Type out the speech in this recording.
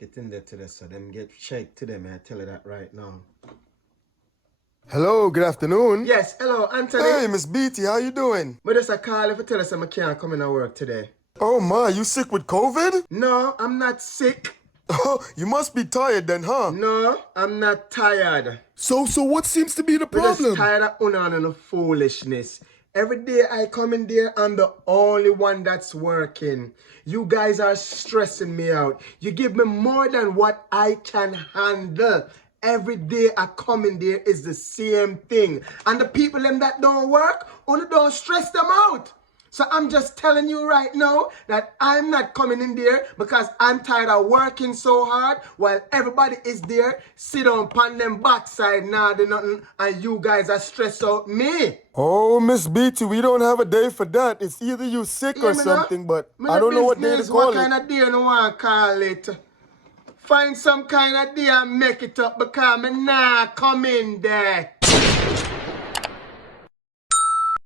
Get in there today, so them get shake to them. I tell you that right now. Hello, good afternoon. Yes, hello, Anthony. Hey, Miss Beatty, how you doing? But just a call if you tell us I can't come in to work today. Oh my, you sick with COVID? No, I'm not sick. Oh, you must be tired then, huh? No, I'm not tired. So what seems to be the We're just problem? tired of Unan and the foolishness. Every day I come in there, I'm the only one that's working. You guys are stressing me out. You give me more than what I can handle. Every day I come in there is the same thing. And the people them that don't work, only don't stress them out. So I'm just telling you right now that I'm not coming in there because I'm tired of working so hard while everybody is there, sit on pan them backside, nah do nothing, and you guys are stressed out me. Oh, Miss Beatty, we don't have a day for that. It's either you sick Hear or me now? something, but Me I no don't know what day to business call what it. kind of day you want to call it. Find some kind of day and make it up because me nah come in there.